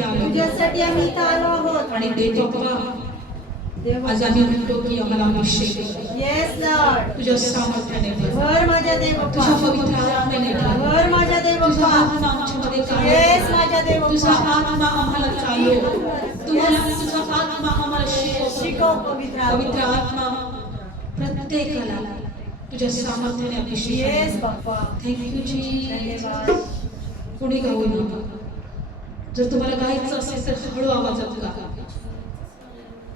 तुझ्यासाठी आलो तुझ्यासाठी आम्ही इथं आलो आहोत. आणि देव बाप्पा आज आम्ही म्हणतो की आम्हाला अभिषेक कर. Yes Lord. तुझ्या सामर्थ्याने भर. भर माझ्या देव तुझ्या बाप्पा. पवित्र आत्म्याने भर. भर माझ्या देव तुझा बाप्पा. आत्मा आमच्यामध्ये चालव. येस माझ्या देव तुझा बाप्पा. आत्मा आम्हाला चालव. तुझा आत्मा आम्हाला शिकव पवित्र पवित्र आत्मा प्रत्येकाला तुझ्या सामर्थ्याने अभिषेक. येस बाप्पा. थँक्यू जी. धन्यवाद. कोणी गाऊ नका. जर तुम्हाला गायचं असेल तर हळू आवाजात गा.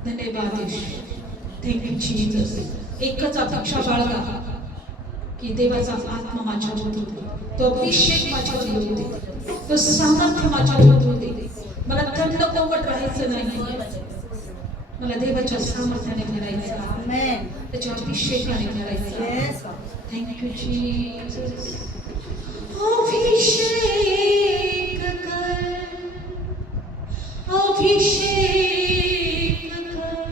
धन्यवाद येशू. Thank you Jesus. एकच अपेक्षा बाळगा की देवाचा आत्मा माझ्यावर होते, तो अभिषेक माझ्यावर होते, तो सामर्थ्य माझ्यावर होते. मला थंड कोवट राहायचं नाही, मला देवाच्या सामर्थ्याने भरायचं, आमेन. त्याच्या अभिषेकाने भरायचं. येस. Thank you Jesus. अभिषेक कर, अभिषेक कर,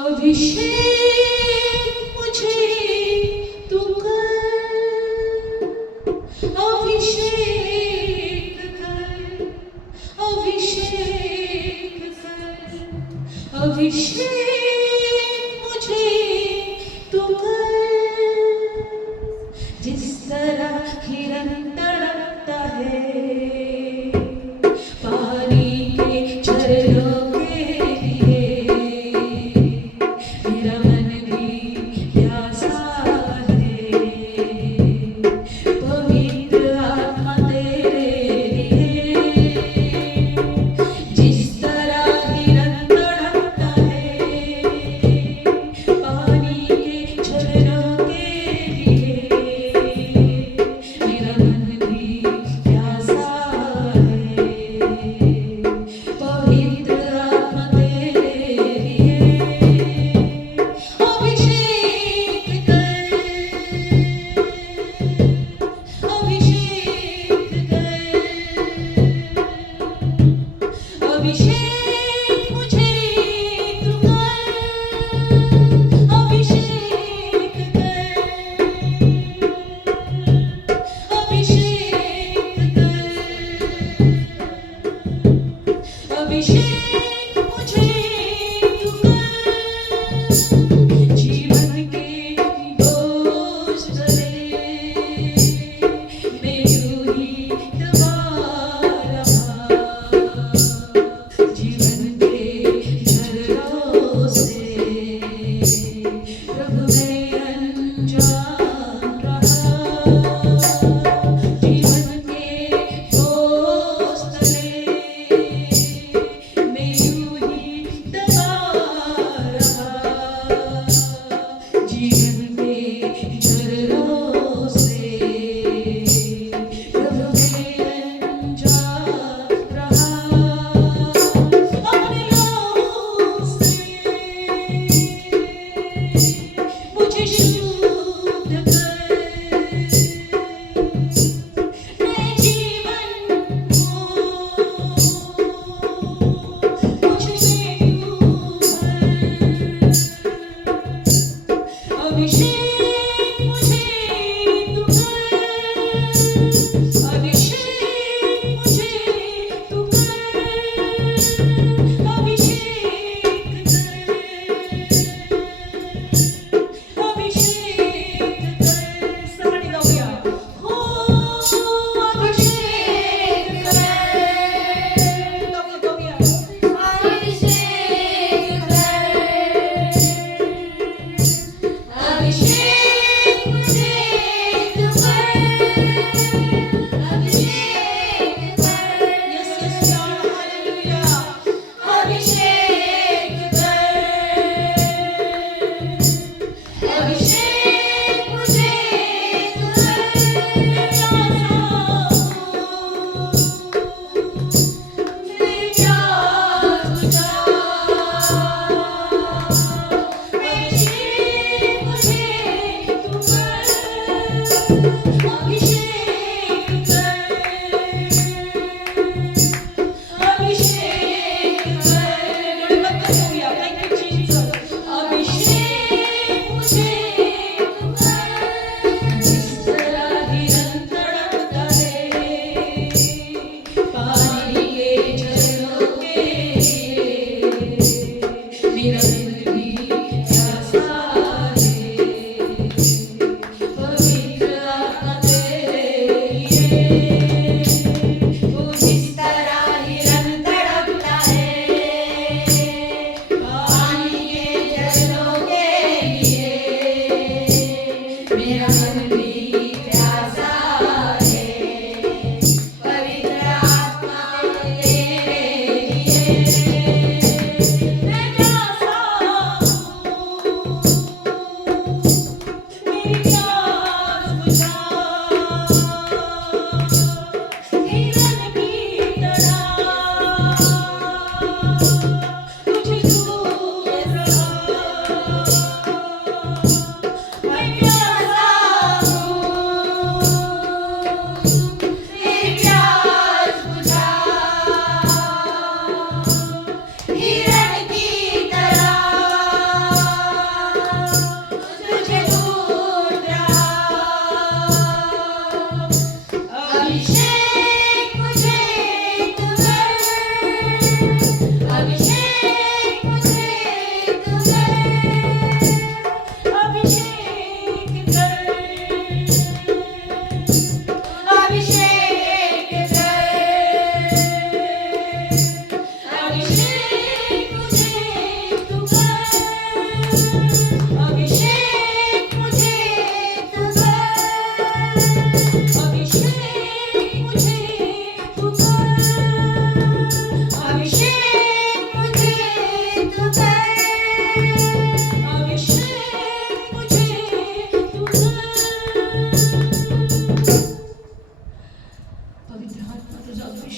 अभिषेक मुझे तू कर, अभिषेक कर, अभिषेक कर, अभिषेक मुझे तू कर. जिस तरह हिरन तड़पता है पानी के झरनों के लिए, मेरा मन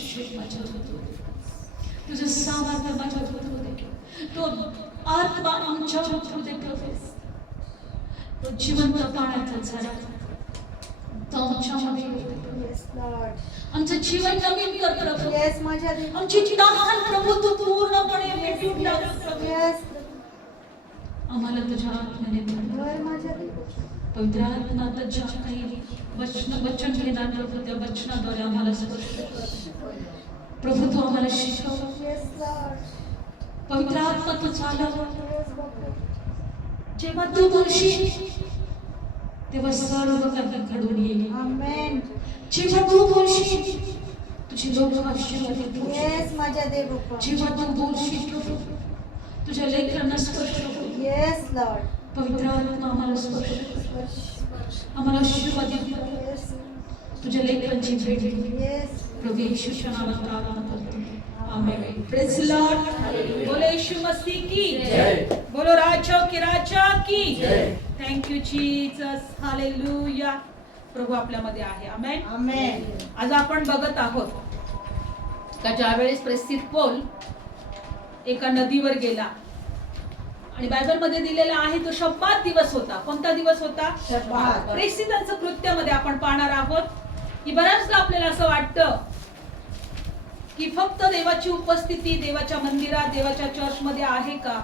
अभिषेक माझ्यावर होऊ दे. तुझं सामर्थ्य माझ्यावर होऊ दे. तो आत्मा आमच्यावर होऊ दे प्रभू. तो जिवंत पाण्याचा झरा तो आमच्यामध्ये होऊ दे प्रभू. Yes, Lord. आमचं जीवन नवीन कर प्रभू. Yes, माझ्या देवा. आमची तहान प्रभू तू पूर्णपणे मिटवून टाक प्रभू. Yes. आम्हाला तुझ्या आत्म्याने भर. होय, माझ्या देवा. पवित्र आत्मा आता ज्या काही वचन घेणार प्रभू त्या वचनाद्वारे आम्हाला स्पर्श कर. प्रभू तू आम्हाला शिकव. Yes, Lord. पवित्र आत्मा तू चालव. Yes, बाबा. जेव्हा तू बोलशील तेव्हा सर्व काही घडून येईल. Amen. जेव्हा तू बोलशील तुझी लोक आशीर्वादित होतील. Yes, माझ्या देवा. जेव्हा तू बोलशील प्रभू तुझ्या लेकरांना स्पर्श होईल. Yes, Lord. पवित्र आत्मा आम्हाला स्पर्श कर. आम्हाला आशीर्वादित कर. Yes. तुझ्या लेकरांची भेट घे. Yes. प्रभू येशूच्या नावात प्रार्थना करतो. आमेन. Praise Lord. बोलो यीशु मसीह की जय. बोलो राजा की राजा की जय. Thank you Jesus. हालेलुया. प्रभू आपल्यामध्ये आहे. आमेन. Amen. आज आपण बघत आहोत का ज्यावेळेस प्रेसित पौल एका नदीवर गेला आणि बायबलमध्ये दिलेला आहे तो शब्बात दिवस होता. कोणता दिवस होता? शब्बात. प्रेसितांचं कृत्यामध्ये आपण पाहणार आहोत की बऱ्याचदा आपल्याला असं वाटतं की फक्त देवाची उपस्थिती देवाच्या मंदिरात देवाच्या चर्चमध्ये आहे का.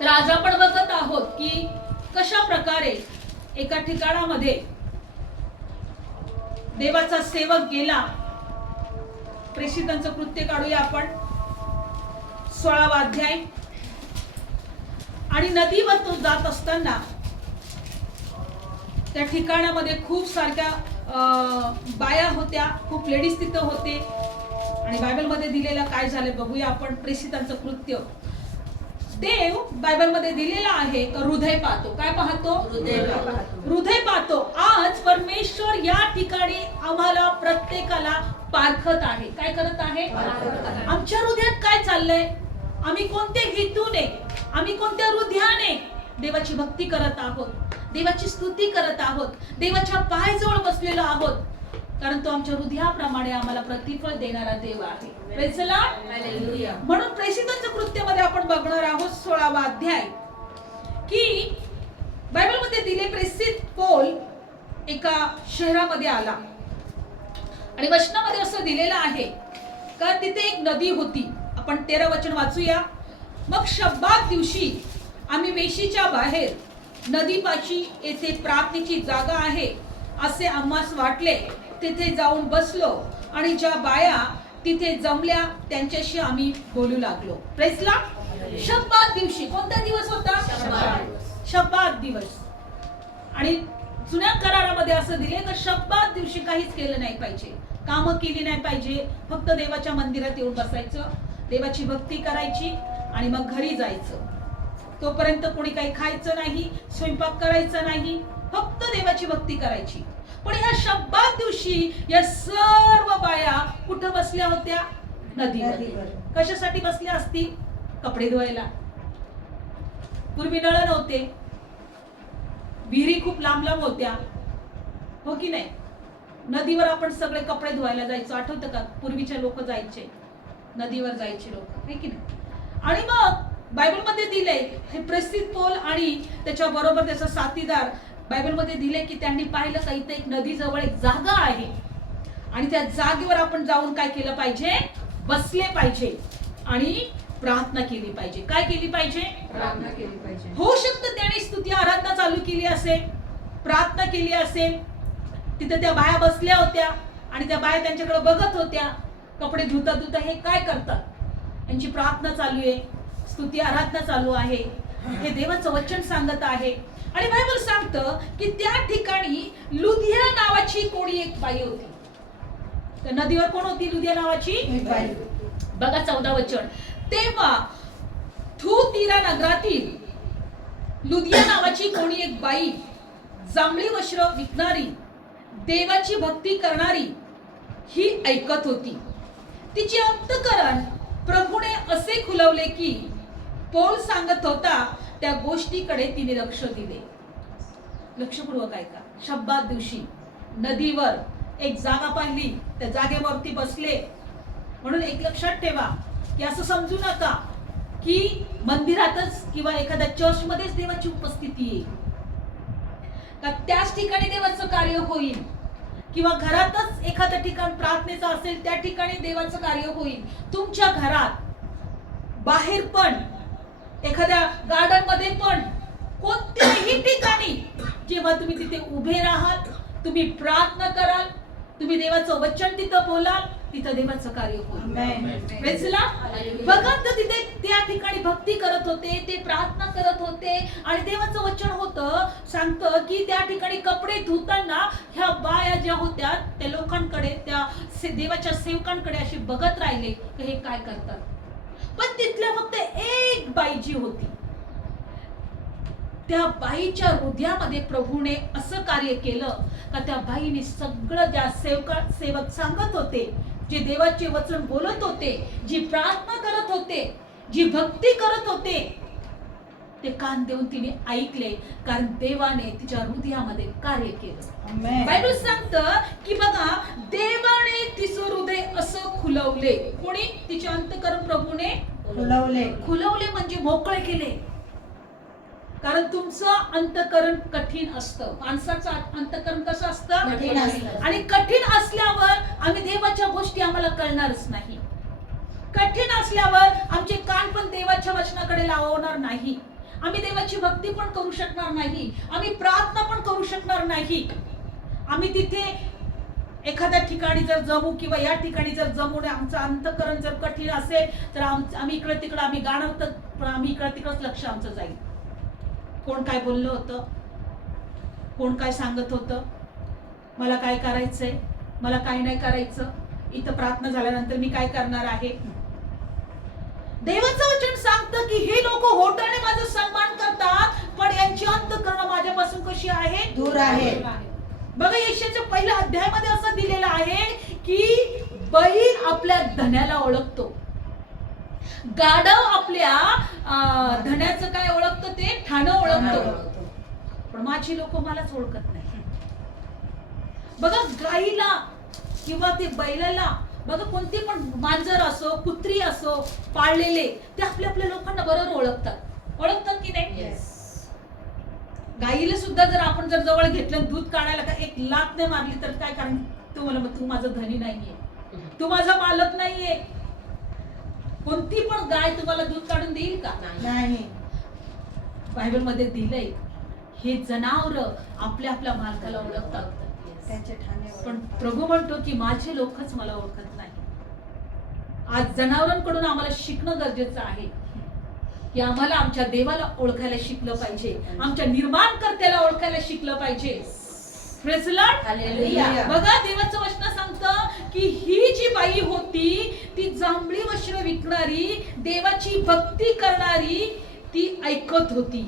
तर आज आपण बघत आहोत की कशा प्रकारे एका ठिकाणामध्ये देवाचा सेवक गेला. प्रेषितांचं कृत्य काढूया आपण 16वा अध्याय. आणि नदीवर तो जात असताना त्या ठिकाणामध्ये खूप सारख्या बाया होत्या, खूप लेडीज तिथं होते. आणि बायबलमध्ये दिलेलं काय झालं बघूया आपण. प्रेषितांचं कृत्य. देव बायबलमध्ये दिलेला आहे का हृदय पाहतो. काय पाहतो? हृदय पाहतो. आज परमेश्वर या ठिकाणी आम्हाला प्रत्येकाला पारखत आहे. काय करत आहे? आमच्या हृदयात काय चाललंय, आम्ही कोणत्या हेतूने, आम्ही कोणत्या हृदयाने देवाची भक्ती करत आहोत, देवाची स्तुती करत आहोत, देवाच्या पायाजवळ बसलेलो आहोत. कारण तो आमच्या हृदयाप्रमाणे आम्हाला प्रतिफळ देणारा देव आहे. Praise the Lord. हालेलुया. म्हणून प्रेषितांच्या कृत्यामध्ये आपण बघणार आहोत 16वा अध्याय की बायबलमध्ये दिले प्रेषित पौल एका शहरामध्ये आला आणि वचनामध्ये असं दिलेलं आहे का तिथे एक नदी होती. आपण 13 वचन वाचूया. मग शब्बात दिवशी आम्ही वेशीच्या बाहेर नदीपाशी येथे प्रार्थनेची जागा आहे असे आम्हास वाटले. तिथे जाऊन बसलो आणि ज्या बाया तिथे जमल्या त्यांच्याशी आम्ही बोलू लागलो. Praise Lord. शब्बात दिवशी. कोणता दिवस होता? शब्बात दिवस. आणि जुन्या करारामध्ये असं दिले तर शब्बात दिवशी काहीच केलं नाही पाहिजे, कामं केली नाही पाहिजे. फक्त देवाच्या मंदिरात येऊन बसायचं, देवाची भक्ती करायची आणि मग घरी जायचं. तोपर्यंत कोणी काही खायचं नाही, स्वयंपाक करायचा नाही, फक्त देवाची भक्ती करायची. पण या शब्बात दिवशी या सर्व बाया कुठं बसल्या होत्या? नदीवर. कशासाठी बसल्या असतील? कपडे धुवायला. पूर्वी नळ नव्हते, विहिरी खूप लांब लांब होत्या, हो की नाही. नदीवर आपण सगळे कपडे धुवायला जायचो. आठवतं का? पूर्वीचे लोक जायचे, नदीवर जायचे लोक, है की नाही. आणि मग बायबलमध्ये दिले हे प्रेषित पौल आणि त्याच्या बरोबर त्याचा साथीदार बायबलमध्ये दिले की त्यांनी पाहिलं का इथे एक नदी जवळ एक जागा आहे आणि त्या जागेवर आपण जाऊन काय केलं पाहिजे? बसले पाहिजे आणि प्रार्थना केली पाहिजे. काय केली पाहिजे? प्रार्थना केली पाहिजे. होऊ शकतं त्याने स्तुती आराधना चालू केली असेल, प्रार्थना केली असेल. तिथे त्या बाया बसल्या होत्या आणि त्या बाया त्यांच्याकडे बघत होत्या. कपडे धुता धुता हे काय करतात? त्यांची प्रार्थना चालू आहे, स्तुती आराधना चालू आहे, हे देवाचं वचन सांगत आहे. आणि बायबल सांगतं की त्या ठिकाणी लुदिया नावाची कोणी एक बाई होती. त्या नदीवर कोण होती? लुदिया नावाची बाई. बघा 14 वचन. तेव्हा थुतीरा नगरातील लुदिया नावाची कोणी एक बाई, जांभळी वस्त्र विकणारी, देवाची भक्ती करणारी ही ऐकत होती. तिचे अंतःकरण प्रभूने असे खुलवले की पौल सांगत होता त्या गोष्टीकडे तिने लक्ष दिले. लक्षपूर्वक ऐका. शब्बात दिवशी नदीवर एक जागा पाहिली, त्या जागेवरती बसले. म्हणून एक लक्षात ठेवा की असं समजू नका की मंदिरातच किंवा एखाद्या चर्चमध्येच देवाची उपस्थिती आहे का त्याच ठिकाणी देवाचं कार्य होईल, किंवा घरातच एखादं ठिकाण प्रार्थनेचं असेल त्या ठिकाणी देवाचं कार्य होईल. तुमच्या घरात, बाहेर पण, एखाद्या गार्डन मध्ये पण, कोणत्याही ठिकाणी जेव्हा तुम्ही तिथे उभे राहाल, तुम्ही प्रार्थना कराल, तुम्ही देवाचं वचन तिथं बोलाल, तिथं देवाचं कार्य होईल. Praise the Lord. बघा तर तिथे त्या ठिकाणी भक्ती करत होते, ते प्रार्थना करत होते आणि देवाचं वचन होतं, सांगतं की त्या ठिकाणी कपडे धुताना ह्या बाया ज्या होत्या त्या लोकांकडे, त्या देवाच्या सेवकांकडे अशी बघत राहिले की हे काय करतात. पण तिथल्या फक्त एक बाई जी होती, त्या बाईच्या हृदयामध्ये प्रभूने असं कार्य केलं का त्या बाईने सगळं ज्या सेवक सांगत होते, जे देवाचे वचन बोलत होते, जी प्रार्थना करत होते, जी भक्ती करत होते, ते कान देऊन तिने ऐकले, कारण देवाने तिच्या हृदयामध्ये कार्य केलं. बायबल सांगतं की बघा, देवाने तिचं हृदय असं खुलवले. कोणी? तिचे अंतःकरण प्रभूने खुलवले म्हणजे मोकळे केले. कारण तुमचं अंतःकरण कठीण असतं. माणसाचं अंतःकरण कसं असतं? कठीण असतं. आणि कठीण असल्यावर आम्ही देवाच्या गोष्टी आम्हाला कळणारच नाही. कठीण असल्यावर आमचे कान पण देवाच्या वचनाकडे लावणार नाही. आम्ही देवाची भक्ती पण करू शकणार नाही. आम्ही प्रार्थना पण करू शकणार नाही. आम्ही तिथे एखाद्या ठिकाणी जर जमू किंवा या ठिकाणी जर जमू, आमचं अंतःकरण जर कठीण असेल तर आम्ही इकडे तिकडे आम्ही गाणं तर आम्ही इकडे तिकडंच लक्ष आमचं जाईल. कोण काय बोललं होतं, कोण काय सांगत होतं, मला काय करायचंय, मला काय नाही करायचं, इथं प्रार्थना झाल्यानंतर मी काय करणार आहे. देवाचं वचन सांगतं की हे लोक होटाने माझा सन्मान करतात, पण यांची अंतःकरण माझ्यापासून कशी आहे? दूर आहे. बघा, यशाच्या पहिल्या अध्यायामध्ये असं दिलेलं आहे की बैल आपल्या धन्याला ओळखतो, गाढव आपल्या धन्याचं काय ओळखतं? ते ठाणं ओळखतो. पण माझी लोक मलाच ओळखत नाही. बघा, गाईला किंवा ते बैलाला, बघा कोणती पण मांजर असो, कुत्री असो, पाळलेले, ते आपल्या आपल्या लोकांना बरोबर ओळखतात की नाही? गाईला सुद्धा जर आपण जर जवळ घेतलं, दूध काढायला का एक लात नाही मारली तर काय, कारण तू माझा धनी नाहीये, तू माझा मालक नाहीये. कोणती पण गाय तुम्हाला दूध काढून देईल का? नाही. बायबल मध्ये दिलंय, हे जनावर आपल्या आपल्या मालकाला ओळखतात. त्याचे ठाणे पण प्रभू म्हणतो की माझे लोकच मला ओळखत नाही. आज जनावरांकडून आम्हाला शिकणं गरजेचं आहे की आम्हाला आमच्या देवाला ओळखायला शिकलं पाहिजे, आमच्या निर्माणकर्त्याला ओळखायला शिकलं पाहिजे. Praise the Lord. Hallelujah. बघा, देवाचं वचन सांगतं की ही जी बाई होती, ती जांभळी वस्त्र विकणारी, देवाची भक्ती करणारी, ती ऐकत होती,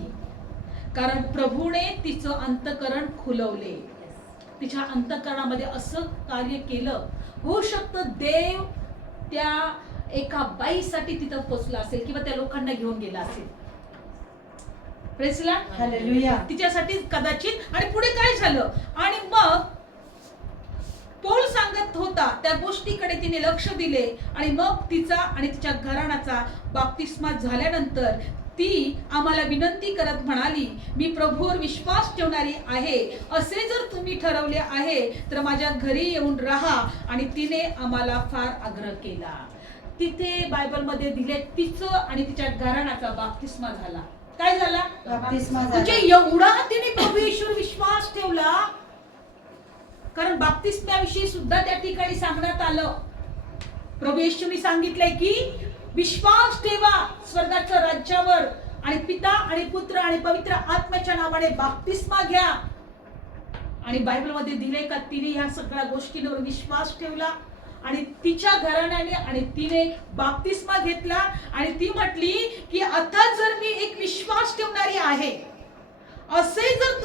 कारण प्रभूने तिचं अंतःकरण खुलवले. तिच्या अंतःकरणामध्ये असं कार्य केलं. होऊ शकतं देव त्या एका बाईसाठी तिथं पोचला असेल किंवा त्या लोकांना घेऊन गेला असेल. Praise the Lord. Hallelujah. तिच्यासाठी कदाचित. आणि पुढे काय झालं? आणि मग पौल सांगत होता त्या गोष्टीकडे तिने लक्ष दिले, आणि मग तिचा आणि तिच्या घराण्याचा बाप्तिस्मा झाल्यानंतर ती आम्हाला विनंती करत म्हणाली, मी प्रभूवर विश्वास ठेवणारी आहे, असे जर तुम्ही ठरवले आहे तर माझ्या घरी येऊन राहा. आणि तिने आम्हाला फार आग्रह केला. तिथे बायबल मध्ये दिले, तिचं आणि तिच्या घराण्याचा बाप्तिस्मा झाला. काय झाला? बाप्तिस्मा झाला. म्हणजे एवढा तिने प्रभू येशूवर विश्वास ठेवला, कारण बाप्तिस्म्याविषयी सुद्धा त्या ठिकाणी सांगण्यात आलं. प्रभू येशूंनी सांगितलंय की विश्वास ठेवा स्वर्गाच्या राज्यावर, आणि पिता आणि पुत्र आणि पवित्र आत्म्याच्या नावाने बाप्तिस्मा घ्या. आणि बायबल मध्ये दिले का तिने ह्या सगळ्या गोष्टींवर विश्वास ठेवला, आणि तिच्या घराण्याने आणि तिने बाप्तिस्मा घेतला. आणि ती म्हटली की आता जर मी एक विश्वास ठेवणारी आहे, असे जर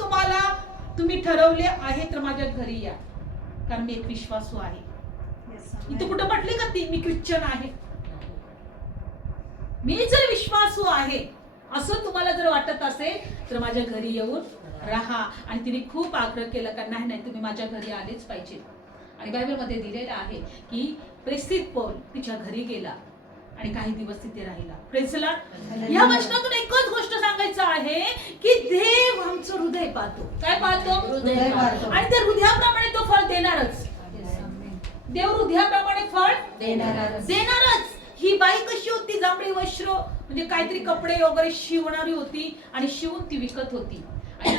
तुम्ही ठरवले आहे तर माझ्या घरी या, कारण मी एक विश्वासू आहे. इथं कुठं म्हटले का ती मी ख्रिश्चन आहे? मी जर विश्वासू आहे असं तुम्हाला जर वाटत असेल तर माझ्या घरी येऊन राहा. आणि तिने खूप आग्रह केला का नाही तुम्ही माझ्या घरी आलेच पाहिजे. आणि बायबलमध्ये दिलेलं आहे की प्रेषित पौल तिच्या घरी गेला आणि काही दिवस तिथे राहिला. Praise the Lord. या वचनातून एकच गोष्ट सांगायचं आहे की देव आमचं हृदय पाहतो. काय पाहतो? हृदय पाहतो. आणि त्या हृदयाप्रमाणे तो फळ देणारच. देव हृदयाप्रमाणे फळ देणारच. ही बाई कशी होती? जांभळी वस्त्र म्हणजे काहीतरी कपडे वगैरे शिवणारी होती आणि शिवून ती विकत होती आणि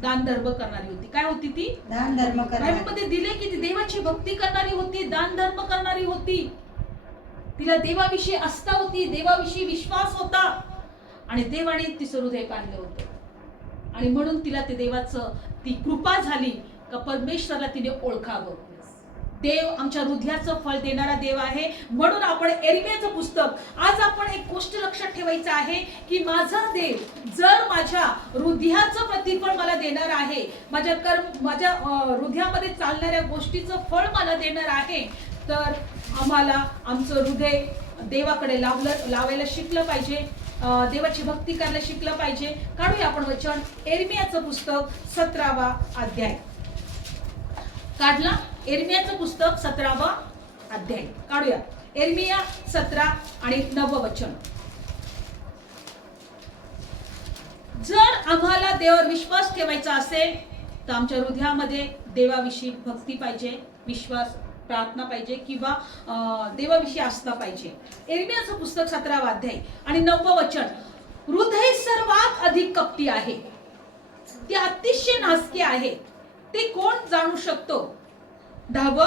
दान धर्म करणारी होती. काय होती ती? दान धर्म करणारी. बायबलमध्ये दिले की ती देवाची भक्ती करणारी होती, दान धर्म करणारी होती. तिला देवाविषयी आस्था होती, देवाविषयी विश्वास होता आणि देवाने तिचं हृदय पाहिलं होतं आणि म्हणून तिला ते देवाचं ती कृपा झाली का परमेश्वराला तिने ओळखावं. देव आमच्या हृदयाचं फळ देणारा देव आहे. म्हणून आपण एरमियाचं पुस्तक आज आपण एक गोष्ट लक्षात ठेवायचं आहे की माझा देव जर माझ्या हृदयाचं प्रतिफळ मला देणार आहे, माझ्या हृदयामध्ये चालणाऱ्या गोष्टीचं फळ मला देणार आहे, तर आम्हाला आमचं हृदय देवाकडे लावायला शिकलं पाहिजे, देवाची भक्ती करायला शिकलं पाहिजे. काढूया आपण वचन एरमियाचं पुस्तक 17वा अध्याय. काढला? एरमियाचं पुस्तक 17वा अध्याय काढूया. एरमिया 17 आणि 9 वचन. जर आम्हाला देवावर विश्वास ठेवायचा असेल तर आमच्या हृदयामध्ये देवाविषयी भक्ती पाहिजे, विश्वास प्रार्थना पाहिजे किंवा देवाविषयी आस्था पाहिजे. एरमियाचं पुस्तक 17वा अध्याय आणि 9 वचन. हृदय सर्वात अधिक कपटी आहे, ते अतिशय नासके आहे, ते कोण जाणू शकतो? 10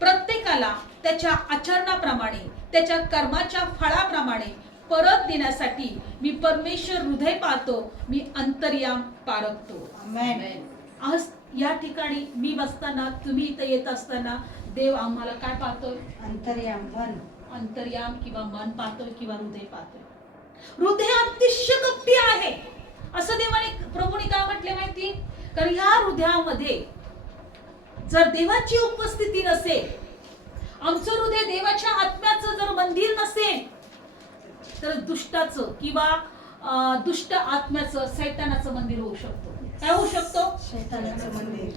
प्रत्येकाला त्याच्या आचरणाप्रमाणे त्याच्या कर्माच्या फळाप्रमाणे परत देण्यासाठी मी परमेश्वर हृदय पाहतो, मी अंतर्याम पारखतो. आमेन. आज या ठिकाणी मी बसताना, तुम्ही इथं येत असताना देव आम्हाला काय पाहतोय? अंतर्याम, मन. अंतर्याम किंवा मन पाहतोय किंवा हृदय पाहतोय. हृदय अतिशय कपटी आहे असं देवाने, प्रभूने काय म्हटले माहिती? कारण ह्या हृदयामध्ये जर देवाची उपस्थिती नसेल, आमचं हृदय देवाच्या आत्म्याचं जर मंदिर नसेल, तर दुष्टाचं किंवा दुष्ट आत्म्याचं, सैतानाचं मंदिर होऊ शकतो. काय होऊ शकतो? शैतानाचं मंदिर.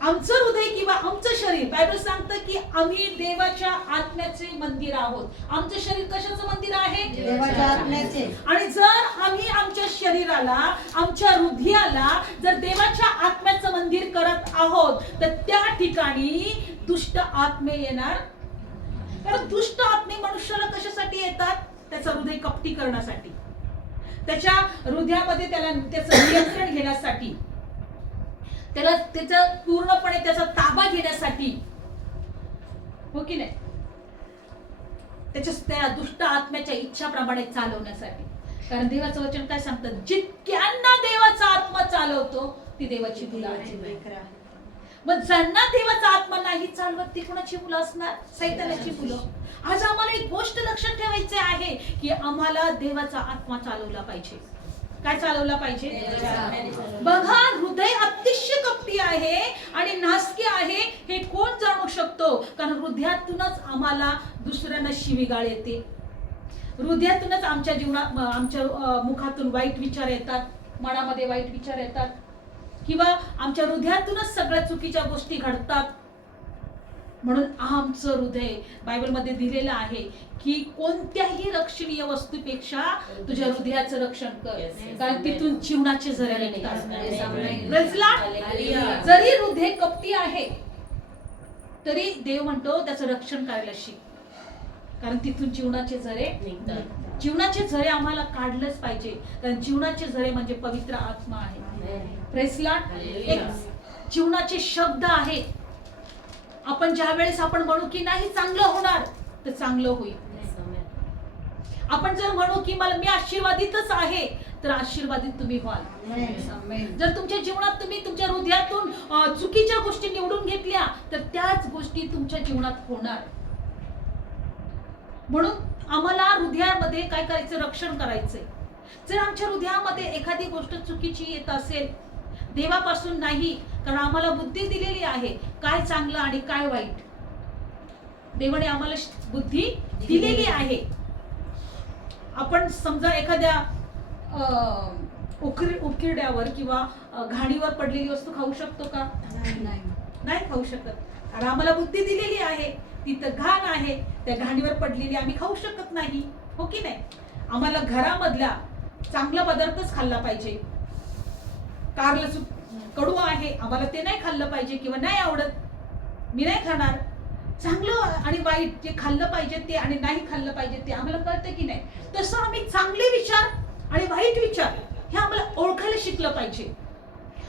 आमचं हृदय किंवा आमचं शरीर, बायबल सांगतं की आम्ही देवाच्या आत्म्याचे मंदिर आहोत. आमचं शरीर कशाचं मंदिर आहे? देवाच्या आत्म्याचे. आणि जर आम्ही आमच्या शरीराला, आमच्या हृदयाला जर देवाच्या आत्म्याचं मंदिर करत आहोत, तर त्या ठिकाणी दुष्ट आत्मे येणार. कारण दुष्ट आत्मे मनुष्याला कशासाठी येतात? त्याचं हृदय कपटी करण्यासाठी, त्याच्या हृदयामध्ये त्याचं नियंत्रण घेण्यासाठी, त्याचा पूर्णपणे त्याचा ताबा घेण्यासाठी, हो की नाही? त्या दुष्ट आत्म्याच्या इच्छाप्रमाणे चालवण्यासाठी. कारण देवाचं वचन काय सांगतं? जितक्यांना देवाचा आत्मा चालवतो ती देवाची मुलं आहेत. मग ज्यांना देवाचा आत्मा नाही चालवत ती कोणाची मुलं असणार? सैतानाची मुलं. आज आम्हाला एक गोष्ट लक्षात ठेवायची आहे की आम्हाला देवाचा आत्मा चालवला पाहिजे. काय चालवला पाहिजे? बघा, हृदय अतिशय कपटी आहे आणि नासके आहे, हे कोण जाणू शकतो? कारण हृदयातूनच आम्हाला दुसऱ्यांना शिवीगाळ येते, हृदयातूनच आमच्या जीवनात, आमच्या मुखातून वाईट विचार येतात, मनामध्ये वाईट विचार येतात किंवा आमच्या हृदयातूनच सगळ्या चुकीच्या गोष्टी घडतात. म्हणून आमचं हृदय बायबलमध्ये दिलेलं आहे की कोणत्याही रक्षणीय वस्तूपेक्षा तुझ्या हृदयाचं रक्षण कर, कारण तिथून जीवनाचे झरे निघतात. जरी हृदय कपटी आहे तरी देव म्हणतो त्याचं रक्षण करायला शिक, कारण तिथून जीवनाचे झरे निघतात. जीवनाचे झरे आम्हाला काढलंच पाहिजे, कारण जीवनाचे झरे म्हणजे पवित्र आत्मा आहे. Praise Lord. एक जीवनाचे शब्द आहेत. आपण ज्या वेळेस आपण म्हणू की नाही चांगलं होणार, तर चांगलं होईल. आपण जर म्हणू की मी आशीर्वादितच आहे, तर आशीर्वादित तुम्ही व्हाल. जर तुमच्या जीवनात तुम्ही तुमच्या हृदयातून चुकीच्या गोष्टी निवडून घेतल्या, तर त्याच गोष्टी तुमच्या जीवनात होणार. म्हणून आम्हाला हृदयामध्ये काय करायचं? रक्षण करायचंय. जर आमच्या हृदयामध्ये एखादी गोष्ट चुकीची येत असेल, देवापासून नाही, कारण आम्हाला बुद्धी दिलेली आहे काय चांगलं आणि काय वाईट. देवाने आम्हाला बुद्धी दिलेली आहे. आपण समजा एखाद्या उकिरड्यावर किंवा घाणीवर पडलेली वस्तू खाऊ शकतो का? नाही खाऊ शकत. कारण आम्हाला बुद्धी दिलेली आहे, तिथं घाण आहे, त्या घाणीवर पडलेली आम्ही खाऊ शकत नाही, हो की नाही? आम्हाला घरामधला चांगला पदार्थच खाल्ला पाहिजे. कारलं कडू आहे, आम्हाला ते नाही खाल्लं पाहिजे किंवा नाही आवडत, मी नाही खाणार. चांगलं आणि वाईट जे खाल्लं पाहिजे ते आणि नाही खाल्लं पाहिजे ते आम्हाला कळतं की नाही? तसं आम्ही चांगले विचार आणि वाईट विचार हे आम्हाला ओळखायला शिकलं पाहिजे.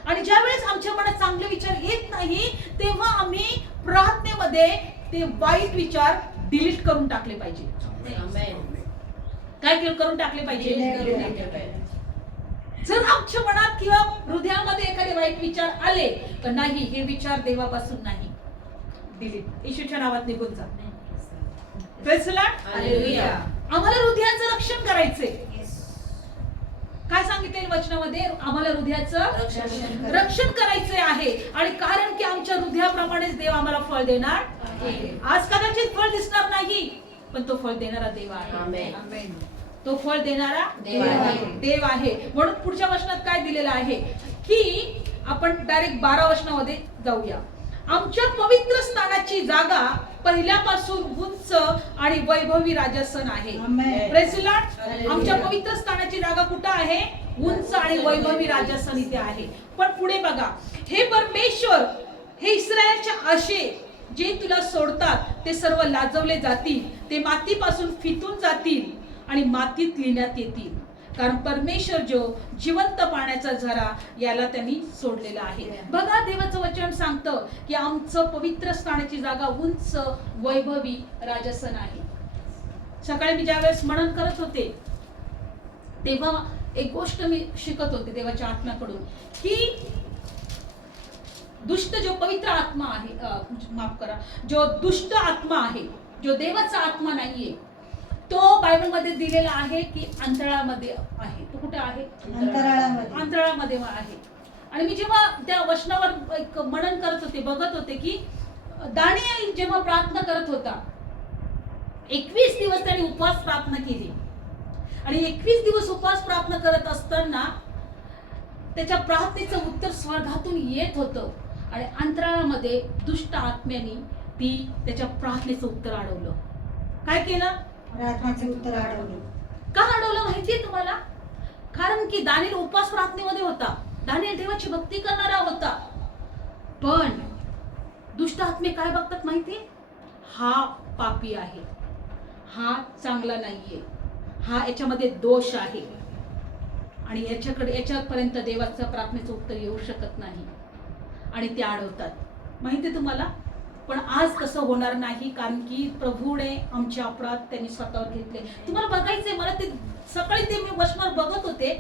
आणि ज्यावेळेस आमच्या मनात चांगले विचार येत नाही तेव्हा आम्ही प्रार्थनेमध्ये ते वाईट विचार डिलीट करून टाकले पाहिजे. काय करून टाकले पाहिजे? जर आमच्या मनात किंवा हृदयामध्ये एखादे वाईट विचार आले तर नाही, हे विचार देवापासून नाही, डिलीट, येशूच्या नावात निघून जा. Praise the Lord. हालेलुया. आम्हाला हृदयाचं रक्षण करायचंय. काय सांगितले वचनामध्ये? आम्हाला हृदयाचं रक्षण करायचे आहे. आणि कारण की आमच्या हृदयाप्रमाणेच देव आम्हाला फळ देणार. आज कदाचित फळ दिसणार नाही, पण तो फळ देणारा देव आहे. तो फळ देणारा देव आहे. म्हणून पुढच्या वचनात काय दिलेलं आहे की आपण डायरेक्ट 12 वचनामध्ये जाऊया. आमच्या पवित्र स्थानाची जागा पहिल्यापासून उंच आणि वैभवी राजसन आहे. Praise the Lord. आमच्या पवित्र स्थानाची जागा कुठं आहे? उंच आणि वैभवी राजसन इथे आहे. पण पुढे बघा, हे परमेश्वर, हे इस्रायलच्या आशे जे तुला सोडतात ते सर्व लाजवले जातील, ते मातीपासून फितून जातील आणि मातीत लिहिण्यात येतील. कारण परमेश्वर जो जिवंत पाण्याचा झरा याला त्यांनी सोडलेला आहे. बघा, देवाचं वचन सांगतं की आमचं पवित्र स्थानाची जागा उंच वैभवी राजसन आहे. सकाळी मी ज्यावेळेस मनन करत होते तेव्हा एक गोष्ट मी शिकत होते देवाच्या आत्म्याकडून की दुष्ट जो पवित्र आत्मा आहे, माफ करा, जो दुष्ट आत्मा आहे, जो देवाचा आत्मा नाहीये, तो बायबल मध्ये दिलेला आहे की अंतराळामध्ये आहे. तो कुठे आहे? अंतराळामध्ये आहे. आणि मी जेव्हा त्या वचनावर एक मनन करत होते, बघत होते की दानिएल जेव्हा प्रार्थना करत होता, 21 दिवस त्याने उपवास प्रार्थना केली. आणि 21 दिवस उपवास प्रार्थना करत असताना त्याच्या प्रार्थनेचं उत्तर स्वर्गातून येत होतं. आणि अंतराळामध्ये दुष्ट आत्म्याने ती त्याच्या प्रार्थनेचं उत्तर अडवलं. काय केलं? प्रार्थनेचे उत्तर अडवलं. का अडवलं माहितीये तुम्हाला? कारण की दानिएल उपवास प्रार्थनेमध्ये होता, दानिएल देवाची भक्ती करणारा होता. पण दुष्ट आत्मे काय बघतात माहितीये? हा पापी आहे, हा चांगला नाहीये, हा याच्यामध्ये दोष आहे आणि याच्यापर्यंत देवाचं प्रार्थनेचं उत्तर येऊ शकत नाही आणि ते अडवतात. माहितीये तुम्हाला? पण आज कसं होणार नाही, कारण की प्रभूने आमचे अपराध त्यांनी स्वतःवर घेतले. तुम्हाला बघायचंय, मला ते सकाळी ते मी वचनावर बघत होते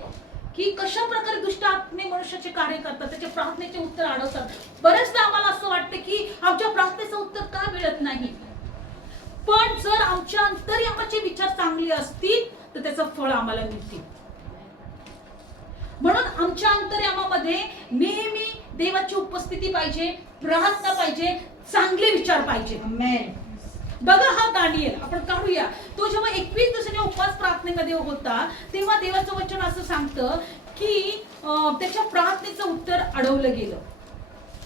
की कशा प्रकारे दुष्ट आत्मे मनुष्याचे कार्य करतात, त्याच्या प्रार्थनेचे उत्तर अडवतात. बरेचदा आम्हाला असं वाटतं की आमच्या प्रार्थनेचं उत्तर का मिळत नाही. पण जर आमच्या अंतर्यामाचे विचार चांगले असतील तर त्याचं फळ आम्हाला मिळते. म्हणून आमच्या अंतर्यामामध्ये नेहमी देवाची उपस्थिती पाहिजे, प्रार्थना पाहिजे, चांगले विचार पाहिजे. बघा, हा दानिएल आपण काढूया. तो जेव्हा 21 दिवसाच्या उपवास प्रार्थनेमध्ये होता तेव्हा देवाचं वचन असं सांगतं की त्याच्या प्रार्थनेचं उत्तर अडवलं गेलं.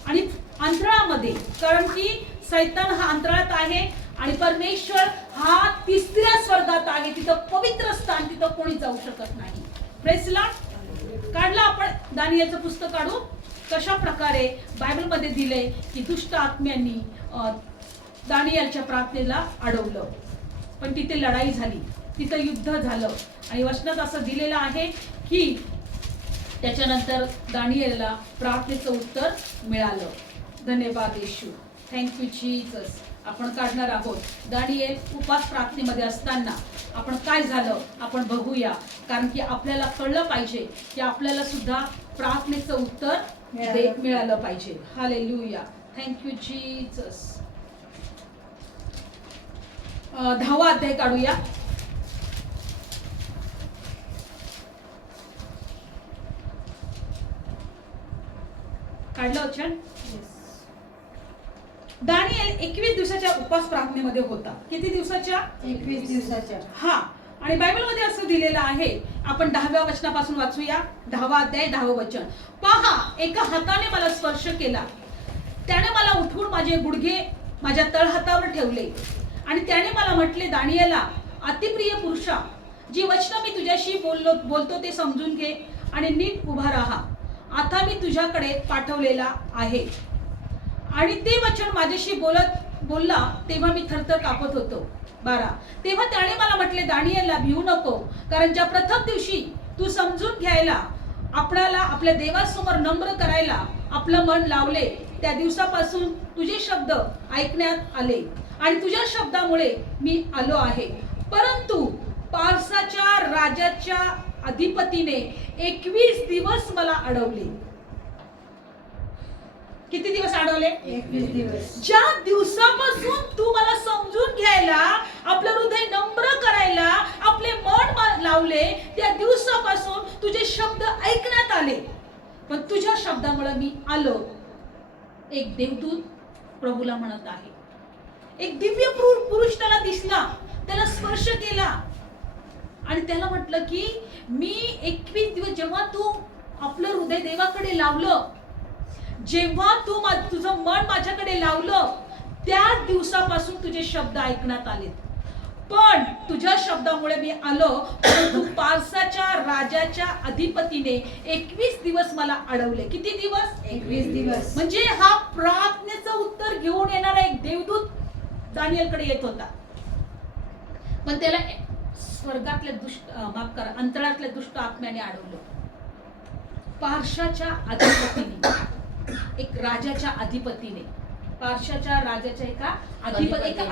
आणि अंतराळामध्ये, कारण की सैतान हा अंतराळात आहे आणि परमेश्वर हा 3ऱ्या स्वर्गात आहे, तिथं पवित्र स्थान, तिथं कोणी जाऊ शकत नाही. Praise the Lord. काढला आपण दानिएलचं पुस्तक काढू. कशा प्रकारे बायबल मध्ये दिले की दुष्ट आत्म्यांनी दानिएलच्या प्रार्थनेला अडवलं. पण तिथे लढाई झाली, तिथं युद्ध झालं आणि वचनात असं दिलेलं आहे की त्याच्यानंतर दानिएलला प्रार्थनेचं उत्तर मिळालं. धन्यवाद येशू. Thank you Jesus. आपण काढणार आहोत दानिएल उपवास प्रार्थनेमध्ये असताना आपण काय झालं आपण बघूया. कारण की आपल्याला कळलं पाहिजे की आपल्याला सुद्धा प्रार्थनेचं उत्तर मिळालं पाहिजे. हालेलुया. Thank you Jesus. 10वा अध्याय काढूया. काढलं वचन. दानिएल 21 दिवसाच्या उपवास प्रार्थनेमध्ये होता. किती दिवसाच्या? 21 दिवसाच्या. हा. आणि बायबल मध्ये असं दिलेलं आहे, आपण 10व्या वचनापासून वाचूया. 10वा अध्याय 10वं वचन. पहा, एका हाताने मला स्पर्श केला, त्याने मला उठवून माझे गुडघे माझ्या तळहातावर ठेवले आणि त्याने मला म्हटले, दानियेला, अतिप्रिय पुरुषा, जी वचनं मी तुझ्याशी बोलतो ते समजून घे आणि नीट उभा राहा. आता मी तुझ्याकडे पाठवलेला आहे. आणि ते वचन माझ्याशी बोलला तेव्हा मी थरथर कापत होतो. 12. तेव्हा त्याने मला म्हटले, दानियेला, भिवू नको, कारण ज्या प्रथम दिवशी तू समजून घ्यायला, आपणाला आपल्या देवासमोर नम्र करायला आपलं मन लावले, त्या दिवसापासून तुझे शब्द ऐकण्यात आले आणि तुझ्या शब्दामुळे मी आलो आहे. परंतु पारसाच्या राजाच्या अधिपतीने 21 दिवस मला अडवले. किती दिवस अडवले? 21 दिवस. ज्या दिवसापासून तू मला समजून घ्यायला, आपलं हृदय नम्र करायला आपले मन लावले, त्या दिवसापासून तुझे शब्द ऐकण्यात आले, पण तुझ्या शब्दामुळे मी आलो. एक देवदूत प्रभूला म्हणत आहे. एक दिव्य पुरुष त्याला दिसला, त्याला स्पर्श केला आणि त्याला म्हटलं की मी 21 दिवस, जेव्हा तू आपलं हृदय देवाकडे लावलं, जेव्हा तू तुझं मन माझ्याकडे लावलं, त्या दिवसापासून तुझे शब्द ऐकण्यात आले, पण तुझ्या शब्दामुळे मी आलो. परंतु पारसाच्या राजाच्या अधिपतीने 21 दिवस मला अडवले. किती दिवस? 21 दिवस. म्हणजे हा प्रार्थनेचं उत्तर घेऊन येणारा एक देवदूत दानियेलकडे येत होता, पण त्याला स्वर्गातल्या अंतरातल्या दुष्ट आत्म्याने अडवलं. पारशाच्या अधिपतीने, एक राजाच्या अधिपतीने, पारशाच्या राजाच्या एका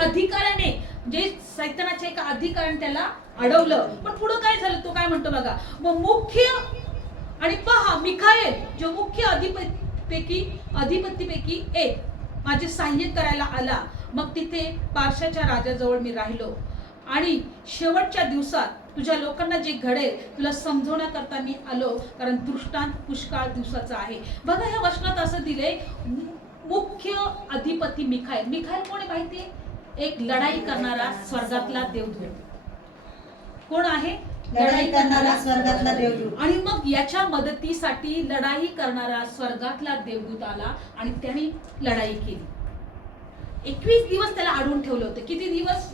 अधिकाऱ्याने, म्हणजे सैतानाच्या एका अधिकाऱ्याने त्याला अडवलं. पण पुढे काय झालं तो काय म्हणतो बघा. मग मुख्य आणि पहा, मिखाएल जो मुख्य अधिपतीपैकी एक माझे सहाय्य करायला आला. मग तिथे पारशाच्या राजाजवळ मी राहिलो आणि शेवटच्या दिवसात तुझ्या लोकांना जे घडेल तुला समजवण्याकरता मी आलो, कारण दृष्टांत पुष्कळ दिवसाचा आहे. बघा, ह्या वचनात असं दिले, मुख्य अधिपती मिखाएल. मिखाएल कोण आहे माहितीये? एक लढाई करणारा स्वर्गातला देवदूत. कोण आहे? लढाई करणारा स्वर्गातला देवदूत. आणि मग याच्या मदतीसाठी लढाई करणारा स्वर्गातला देवदूत आला आणि त्याने लढाई केली. 21 दिवस त्याला अडवून ठेवलं होतं. किती दिवस?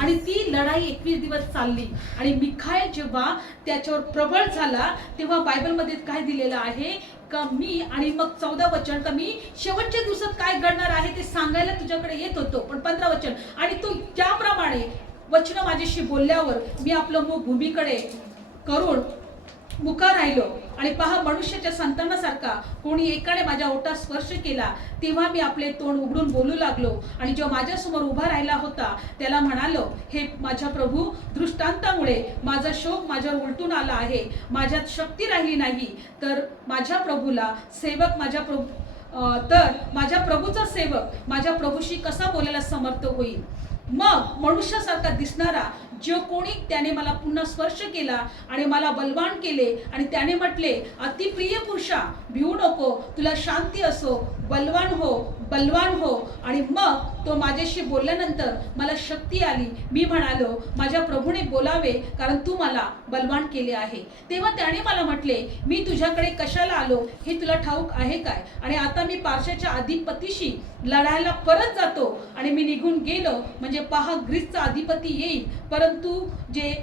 आणि ती लढाई 21 दिवस चालली. आणि मिखाएल जेव्हा त्याच्यावर प्रबळ झाला, तेव्हा बायबलमध्ये काय दिलेलं आहे का मी, आणि मग 14 वचन, का मी शेवटच्या दिवसात काय घडणार आहे ते सांगायला तुझ्याकडे येत होतो. पण 15 वचन, आणि तू त्याप्रमाणे वचन माझ्याशी बोलल्यावर मी आपलं मुख भूमीकडे करून मुका राहिलो आणि पहा, मनुष्याच्या संतानासारखा कोणी एकाने माझ्या ओठात स्पर्श केला, तेव्हा मी आपले तोंड उघडून बोलू लागलो आणि जो माझ्यासमोर उभा राहिला होता त्याला म्हणालो, हे माझ्या प्रभू, दृष्टांतामुळे माझा शोक माझ्यावर उलटून आला आहे. माझ्यात शक्ती राहिली नाही, तर माझ्या प्रभूचा सेवक माझ्या प्रभूशी कसा बोलायला समर्थ होईल. मग मनुष्यासारखा दिसणारा जो कोणी त्याने मला पुन्हा स्पर्श केला आणि मला बलवान केले आणि त्याने म्हटले, अतिप्रिय पुरुषा, भिवू नको, तुला शांती असो, बलवान हो. आणि मग तो माझ्याशी बोलल्यानंतर मला शक्ती आली. मी म्हणालो, माझ्या प्रभूने बोलावे, कारण तू मला बलवान केले आहे. तेव्हा त्याने मला म्हटले, मी तुझ्याकडे कशाला आलो हे तुला ठाऊक आहे काय? आणि आता मी पारशाच्या अधिपतीशी लढायला परत जातो. आणि मी निघून गेलो म्हणजे पहा, ग्रीसचा अधिपती येईल, परंतु जे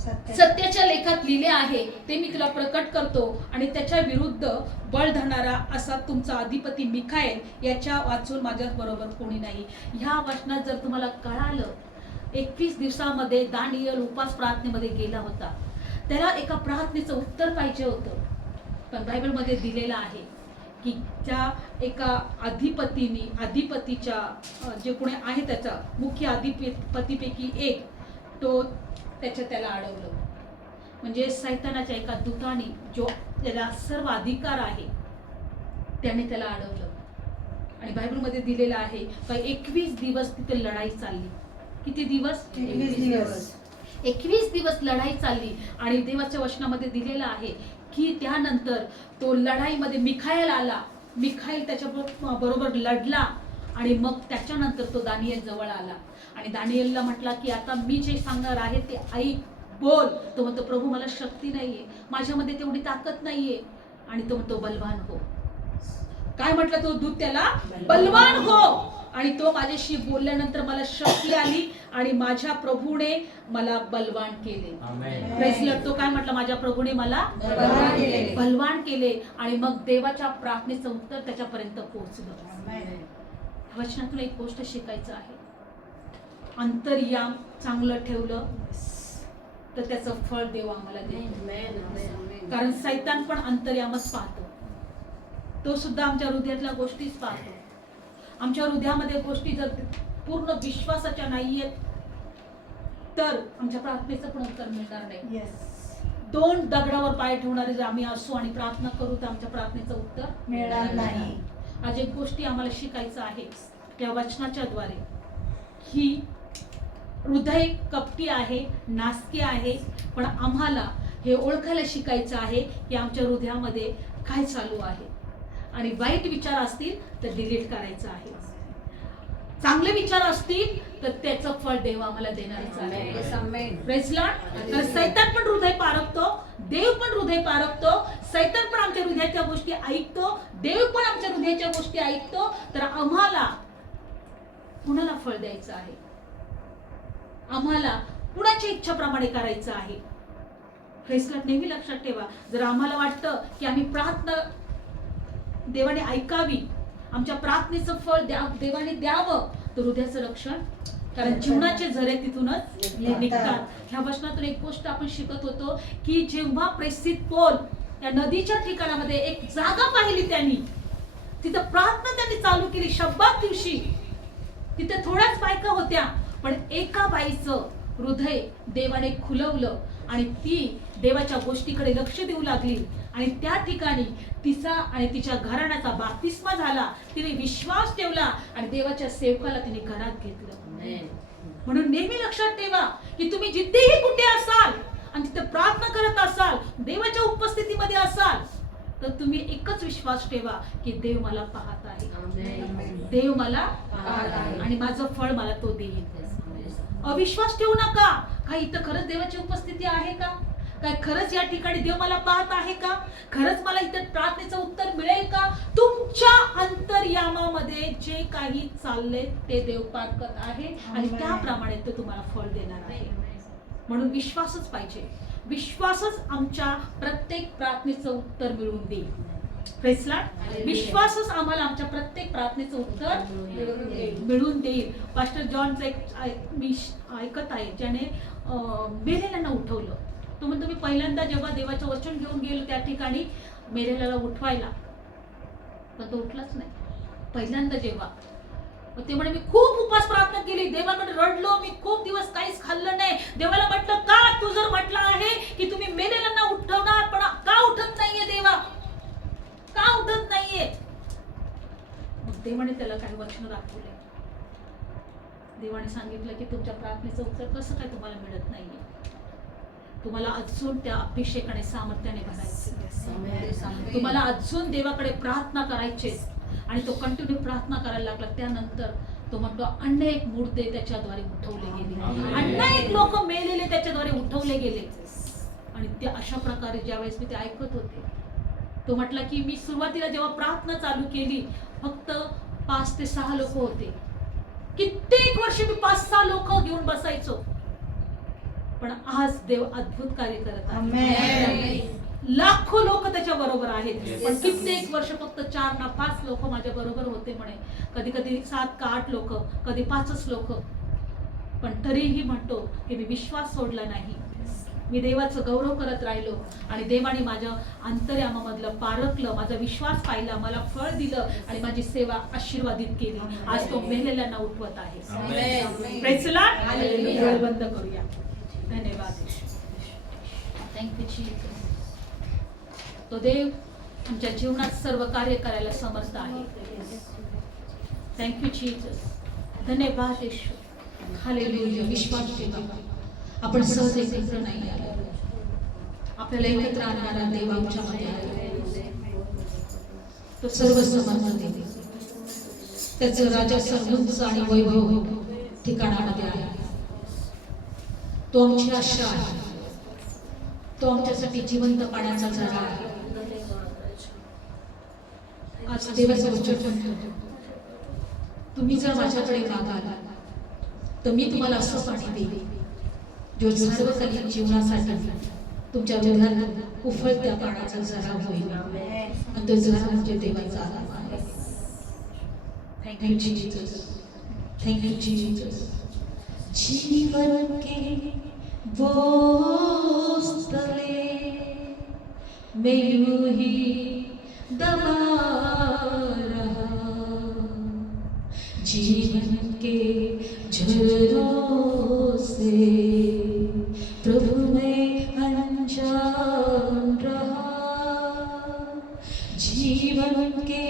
सत्याच्या लेखात लिहिले आहे ते मी तुला प्रकट करतो आणि त्याच्या विरुद्ध बळ धरणारा असा तुमचा अधिपती मिखाएल, याच्या वाचून माझ्या बरोबर कोणी नाही. ह्या वचनात जर तुम्हाला कळालं, 21 दिवसामध्ये दानियल उपास प्रार्थनेमध्ये गेला होता. त्याला एका प्रार्थनेचं उत्तर पाहिजे होतं, पण बायबलमध्ये दिलेलं आहे की त्या एका अधिपतीच्या जे कोणी आहे त्याचा मुख्य अधिपतीपैकी एक, तो त्याला अडवलं. म्हणजे सैतानाच्या एका दूताने, जो त्याला सर्व अधिकार आहे, त्याने त्याला अडवलं. आणि बायबलमध्ये दिलेलं आहे का 21 दिवस तिथे लढाई चालली. किती दिवस? 21 दिवस. 21 दिवस लढाई चालली. आणि देवाच्या वचनामध्ये दिलेलं आहे की त्यानंतर तो लढाईमध्ये मिखाएल आला. मिखाएल त्याच्या बरोबर लढला आणि मग त्याच्यानंतर तो दानियेल जवळ आला आणि दानियेलला म्हटला की आता मी जे सांगणार आहे ते ऐक, बोल. तो म्हणतो, प्रभू, मला शक्ती नाहीये, माझ्यामध्ये तेवढी ताकद नाहीये. आणि तो म्हणतो, बलवान हो. काय म्हटलं तो दूत त्याला, बलवान हो. आणि तो माझ्याशी बोलल्यानंतर मला शक्ती आली आणि माझ्या प्रभूने मला बलवान केले. Praise Lord. तो काय म्हटलं, माझ्या प्रभूने मला बलवान केले. बलवान केले. आणि मग देवाच्या प्रार्थनेचं उत्तर त्याच्यापर्यंत पोहोचलं. वचनातून एक गोष्ट शिकायचं आहे, अंतर्याम चांगलं ठेवलं तर त्याचं फळ देव आम्हाला देतो. कारण सैतान पण अंतर्यामच पाहतो, तो सुद्धा आमच्या हृदयातल्या गोष्टीच पाहतो. आमच्या हृदयामध्ये गोष्टी जर पूर्ण विश्वासाच्या नाहीयेत तर आमच्या प्रार्थनेचं पण उत्तर मिळणार नाही. दोन दगडावर पाय ठेवणारे जर आम्ही असू आणि प्रार्थना करू तर आमच्या प्रार्थनेचं उत्तर मिळणार नाही. आज एक गोष्टी आम्हाला शिकायचं आहे त्या वचनाच्या द्वारे, ही हृदय कपटी आहे, नासकी आहे, पण आम्हाला हे ओळखायला शिकायचं आहे की आमच्या हृदयामध्ये काय चालू आहे. आणि वाईट विचार असतील तर डिलीट करायचं आहे, चांगले विचार असतील तर त्याचं फळ देव आम्हाला देणारच आहे. Praise Lord. तर सैतान पण हृदय पारखतो, देव पण हृदय पारखतो. सैतान पण आमच्या हृदयाच्या गोष्टी ऐकतो, देव पण आमच्या हृदयाच्या गोष्टी ऐकतो. तर आम्हाला कुणाला फळ द्यायचं आहे, आम्हाला कुणाच्या इच्छाप्रमाणे करायचं आहे. Praise Lord. नेहमी लक्षात ठेवा, जर आम्हाला वाटतं की आम्ही प्रार्थना देवाने ऐकावी, आमच्या प्रार्थनेचं फळ देवाने द्यावं, तर हृदयाचं रक्षण, कारण जीवनाचे झरे तिथूनच निघतात. ह्या वचनातून एक गोष्ट आपण शिकत होतो की जेव्हा प्रेषित पौल या नदीच्या ठिकाणामध्ये एक जागा पाहिली, त्यांनी तिथं प्रार्थना त्यांनी चालू केली. शब्दात दिवशी तिथे थोड्याच बायका होत्या, पण एका बाईचं हृदय देवाने खुलवलं आणि ती देवाच्या गोष्टीकडे लक्ष देऊ लागली. आणि त्या ठिकाणी तिचा आणि तिच्या घराण्याचा बाप्तिस्मा झाला. तिने विश्वास ठेवला आणि देवाच्या सेवकाला तिने घरात घेतलं. म्हणून नेहमी लक्षात ठेवा की तुम्ही जिथेही कुठे असाल आणि तिथे प्रार्थना करत असाल, देवाच्या उपस्थितीमध्ये असाल, तर तुम्ही एकच विश्वास ठेवा की देव मला पाहत आहे, देव मला पाहत आहे आणि माझं फळ मला तो देईल. अविश्वास ठेवू नका. काय इथं खरंच देवाची उपस्थिती आहे का, काय खरंच या ठिकाणी देव मला पाहत आहे का, खरंच मला इथे प्रार्थनेचं उत्तर मिळेल का. तुमच्या अंतर्यामामध्ये जे काही चाललंय ते देव पारखत आहे आणि त्याप्रमाणे ते तुम्हाला फळ देणार आहे. म्हणून विश्वासच पाहिजे, विश्वासच आमच्या प्रत्येक प्रार्थनेचं उत्तर मिळवून देईल. Praise Lord. विश्वासच आम्हाला आमच्या प्रत्येक प्रार्थनेचं उत्तर मिळवून देईल. पास्टर जॉनचं मी ऐकत आहे, ज्याने मेलेल्यांना उठवलं. तो म्हणतो मी पहिल्यांदा जेव्हा देवाचं वचन घेऊन गेलो त्या ठिकाणी मेलेल्याला उठवायला, पण तो उठलाच नाही. पहिल्यांदा जेव्हा ते म्हणे मी खूप उपास प्रार्थना केली, देवाकडे रडलो, मी खूप दिवस काहीच खाल्लं नाही. देवाला म्हटलं का तू जर म्हटलं आहे की तुम्ही मेलेल्यांना उठवणार, पण का उठत नाहीये देवा, का उठत नाहीये. मग देवाने त्याला काही वचन दाखवले. देवाने सांगितलं की तुमच्या प्रार्थनेचं उत्तर कसं काय तुम्हाला मिळत नाहीये, तुम्हाला अजून त्या अभिषेकाने सामर्थ्याने भरायचे, तुम्हाला अजून देवाकडे प्रार्थना करायचे. आणि तो कंटिन्यू प्रार्थना करायला लागला. त्यानंतर तो म्हणतो अनेक मुर्दे त्याच्याद्वारे उठवले गेले, अनेक लोक मेलेले त्याच्याद्वारे उठवले गेले. आणि ते अशा प्रकारे ज्यावेळेस मी ते ऐकत होते, तो म्हटला की मी सुरुवातीला जेव्हा प्रार्थना चालू केली फक्त 5 ते 6 लोक होते. कित्येक वर्ष मी 5-6 लोक घेऊन बसायचो, पण आज देव अद्भुत कार्य करत आहे. लाखो लोक त्याच्या बरोबर आहेत, पण कित्येक वर्ष फक्त 4 ना 5 लोक माझ्या बरोबर होते म्हणे. कधी कधी 7 का 8 लोक, कधी 5च लोक. पण तरीही म्हणतो की मी विश्वास सोडला नाही, मी देवाचं गौरव करत राहिलो आणि देवाने माझ्या अंतर्यामामधलं पारखलं, माझा विश्वास पाहिला, मला फळ दिलं आणि माझी सेवा आशीर्वादित केली. आज तो मेलेल्यांना उठवत आहे. Praise the Lord. बंद करूया. धन्यवाद. Thank you Jesus. तो देव आमच्या जीवनात सर्व कार्य करायला समर्थ आहे. Thank you Jesus. धन्यवाद येशू. हालेलुया. विश्वास ठेवा, आपण सहज एकत्र नाही आलो, आपल्याला एकत्र आणणारा देव आमच्यामध्ये आहे. तो सर्व समर्थ देव, त्याचं राजा सर्वोच्च आणि वैभव ठिकाणामध्ये आहे. तो आमची आशा आहे, तो आमच्यासाठी जिवंत पाण्याचा झरा आहे. आज देवाचं वचन म्हणतो, तुम्ही जर माझ्याकडे मागाल तर मी तुम्हाला असं पाणी देईन जो सर्वकालीन जीवनासाठी तुमच्या हृदयात उफळत्या पाण्याचा झरा होईल. आणि तो झरा म्हणजे देवाचा आत्मा आहे. Thank you Jesus, thank you Jesus. जीवन के बोझ तले मैं यूं ही दबा रहा, जीवन के झरों से प्रभु मैं अनजान रहा, जीवन के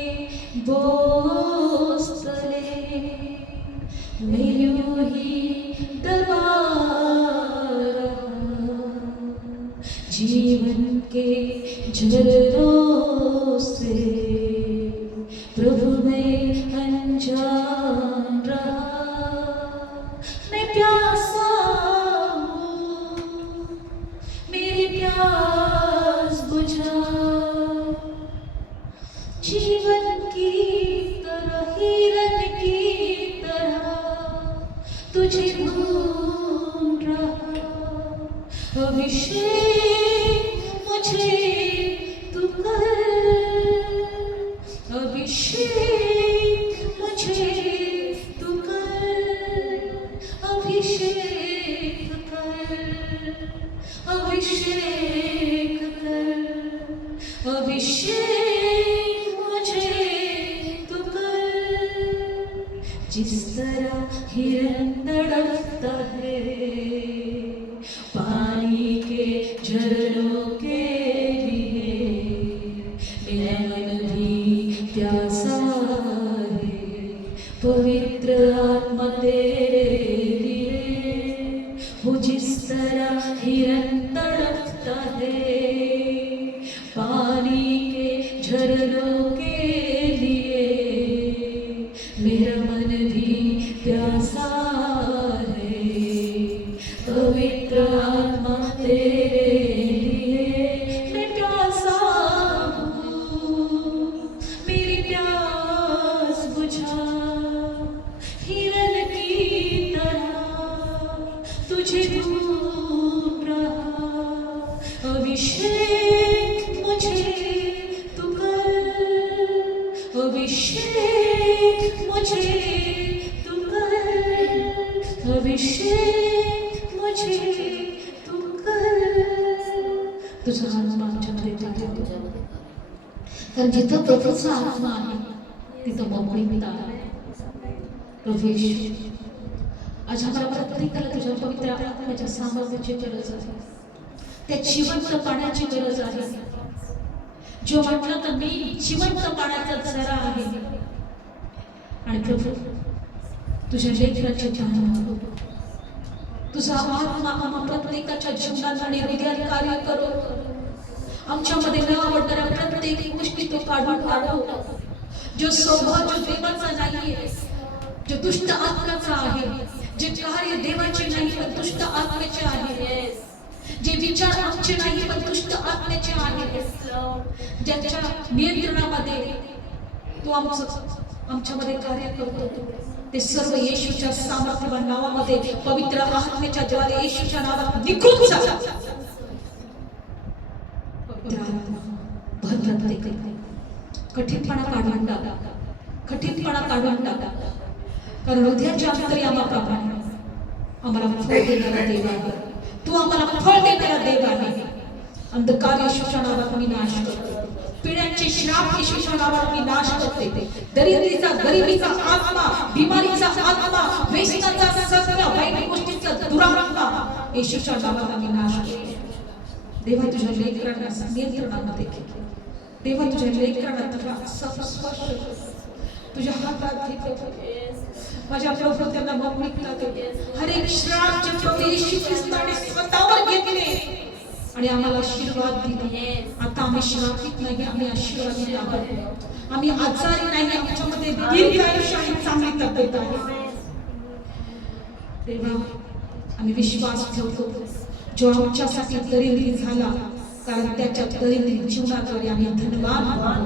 बोझ तले मैं यूं ही दबा रहा, जीवन के झरों से प्रभु मैं अनजान रहा, मैं प्यासा हूँ, मेरी प्यास बुझा, जीवन की तरह हिरन की तरह तुझे ढूंढ रहा, अभिषेक मुझे तू कर, अभिषेक मुझे तू कर, अभिषेक कर, अभिषेक कर, अभिषेक मुझे तू कर, जिस तरह हिरन तड़पता है पानी के झरनों के लिए, मेरा मन भी प्यासा है पवित्र आत्मा तेरे लिए, वो जिस तरह हिरन तड़पता है पानी के झरनों के लिए, मेरा मन भी प्यासा है पवित्र आत्मा तेरे लिए, मैं प्यासा हूँ, मेरी प्यास बुझा, हिरन की तरह तुझे ढूंढ रहा, अभिषेक मुझे तू कर, अभिषेक मुझे तू कर, अभिषेक मुझे तू कर. तुझा आत्मा आमच्यामध्ये टाकतो, कारण जिथं प्रभूचा आत्मा आहे तिथं मोकळीकता आहे. प्रभू येशू, आज आम्हाला प्रत्येकाला तुझ्या पवित्र आत्म्याच्या सामर्थ्याची गरज आहे, त्या जिवंत पाण्याची गरज आहे. जो म्हटलं तर मी जिवंत पाण्याचा झरा आहे. आणि प्रभू तुझ्या लेकराचे ध्यान, तुझा आत्मा आम्हा प्रत्येकाच्या जीवनात आणि हृदयात कार्य करो. आमच्यामध्ये न आवडणाऱ्या प्रत्येक गोष्टी तो काढून टाको. जो स्वभाव जो देवाचा नाहीये, जो दुष्ट आत्म्याचा आहे, जे कार्य देवाचे नाही पण दुष्ट आत्म्याचे आहे, जे विचार आमचे नाही पण दुष्ट आत्म्याचे आहे, ज्याच्या नियंत्रणामध्ये तो आमच्यामध्ये कार्य करतो, ते सर्व येशूच्या सामर्थ्यवान नावामध्ये पवित्र आत्म्याच्या द्वारे येशूच्या नावात निघून जा. कठीणपणा काढून टाका, कठीणपणा काढून टाका, कारण हृदयाच्या अंतर्यामाप्रमाणे आम्हाला फळ देणारा देव आहे. तू आम्हाला फळ देणारा देव आहे. अंधकार येशूच्या नावात मी नाश करतो, पिढ्यांचे श्राप येशूच्या नावात मी नाश करते, दरिद्रीचा गरिबीचा आत्मा, बिमारीचा आत्मा, व्यसनाचा सगळा वाईट गोष्टीचा दुरात्मा येशूच्या नावात मी नाश करते. देवा तुझ्या लेकरांना नियंत्रणामध्ये घे. देवा तुझ्या लेकरांना स्पर्श तुझ्या हातात घे. माझ्या प्रभू त्यांना मोकळीकता दे. हर एक श्राप जे प्रभू येशू ख्रिस्ताने स्वतःवर घेतले आणि आम्हाला आशीर्वाद दिले, आता आम्ही श्रापित नाही, आम्ही आशीर्वादित आहोत. आम्ही आजारी नाही, आमच्यामध्ये दीर्घ आयुष्य आणि चांगली तब्येत आहे. देवा आम्ही विश्वास ठेवतो, जो आमच्यासाठी दरिद्री झाला, कारण त्याच्या दरिद्री जीवनाद्वारे आम्ही धनवान व्हावं.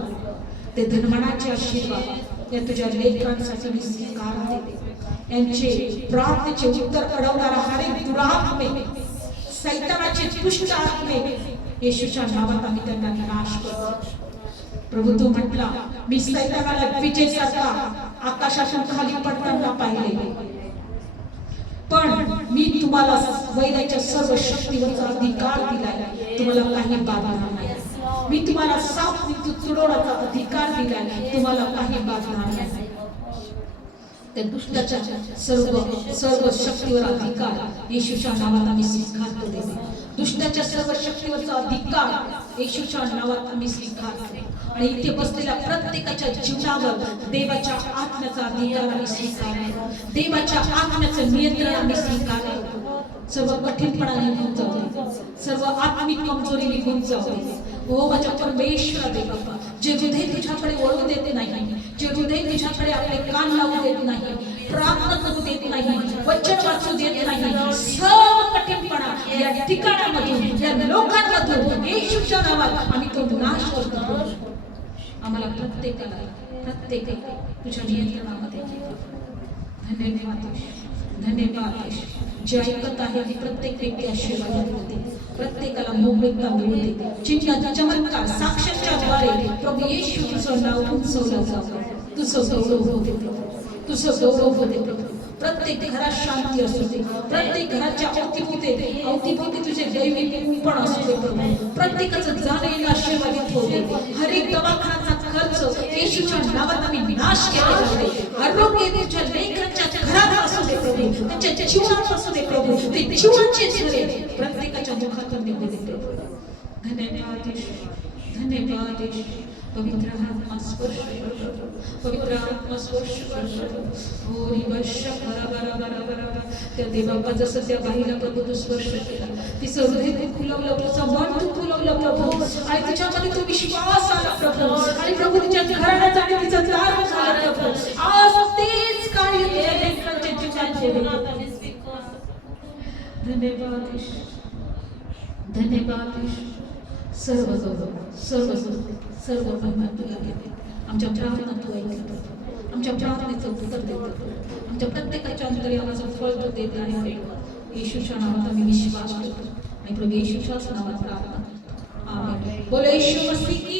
ते धर्मणाचे आशीर्वाद या तुझ्या लेकरांसाठी मी स्वीकारते. यांचे प्रार्थनेचे उत्तर अडवणारा हर एक दुरात्मे, सैतानाचे दुष्ट आत्मे येशूच्या नावात आम्ही त्यांना नाश करतो. प्रभू तू म्हटला मी सैतानाला विजय सारखा आकाशातून खाली पडताना पाहिले, पण मी तुम्हाला वैराच्या सर्व शक्तीवरचा अधिकार दिलाय, तुम्हाला काही बाधणार नाही. मी तुम्हाला साप तुडवण्याचा अधिकार दिलाय, तुम्हाला काही बाधणार नाही. त्या दुष्टाच्या सर्व शक्तीवर अधिकार येशूच्या नावात आम्ही स्वीकारतो. देवा दुष्टाच्या सर्व शक्तीवरचा अधिकार येशूच्या नावात आम्ही स्वीकारतो. आणि इथे बसलेल्या प्रत्येकाच्या जीवनावर देवाच्या आत्म्याचा अधिकार आम्ही स्वीकारतो. देवाच्या आत्म्याचं नियंत्रण आम्ही स्वीकारतो. सर्व कठीणपणा निघून जाऊ, सर्व आत्मिक कमजोरी निघून जाऊ. हो माझ्या परमेश्वरा देवा, जे हृदय तुझ्याकडे वळू देत नाही, जे हृदय तुझ्याकडे आपले कान लावू देत नाही, प्रार्थना करू देत नाही, वचन वाचू देत नाही, सर्व कठीणपणा या ठिकाणामधून या लोकांमधून येशूच्या नावात आम्ही तो नाश करतो. आम्हाला प्रत्येकाला तुझ्या नियंत्रणामध्ये घे. धन्यवाद धन्यवाद. जे ऐकत आहे ती प्रत्येक व्यक्ती आशीर्वादित होते, प्रत्येकाला मोकळीकता मिळते. चिन्ह चमत्कार साक्षांच्या द्वारे प्रभू येशू तुझं नाव उंचवलं जावं, तुझं गौरव होते, तुझं गौरव होते. प्रत्येक घरात शांती असू दे, प्रत्येक घराच्या अवतीभोवती तुझे दैवी कुंपण असू दे प्रभू. प्रत्येकाचं जाणं येणं आशीर्वादित होते. हर एक दवाखान्याचा खर्च येशूच्या नावात आम्ही नाश केला जाते. आरोग्य तुझ्या लेकरांच्या घरात असू दे प्रभू, त्यांच्या जीवनात असू दे प्रभू. ते जीवनाचे झरे प्रत्येकाच्या मुखातून निघू दे प्रभू. धन्यवाद धन्यवाद. पवित्र आत्मा स्पर्श कर, पवित्र आत्मा स्पर्श कर. होरी वर्ष भरा भरा भरा भरा. त्या देवाप्पा जसं त्या बाईला प्रभू तू स्पर्श केला, तिचं हृदय तू खुलवलं, तिचं मन तू खुलवलं प्रभू. आणि तिच्यामध्ये तो विश्वास आला प्रभू. आणि प्रभू तिच्या घराण्यात आणि तिचं दार झालं प्रभू. आज तेच कार्य त्या लेकरांच्या जीवनात होईल. धन्यवाद धन्यवाद. सर्व महिमा तुला घेते. आमच्या प्रार्थना तू ऐकतो, आमच्या प्रार्थनेचं उत्तर देतो, आमच्या प्रत्येकाच्या अंतर्यामाचं फळ तू देत आहे. येशूच्या नावात आम्ही विश्वास करतो आणि प्रभू येशूच्याच नावात प्रार्थना करतो. आमेन. बोलो येशू मसीह.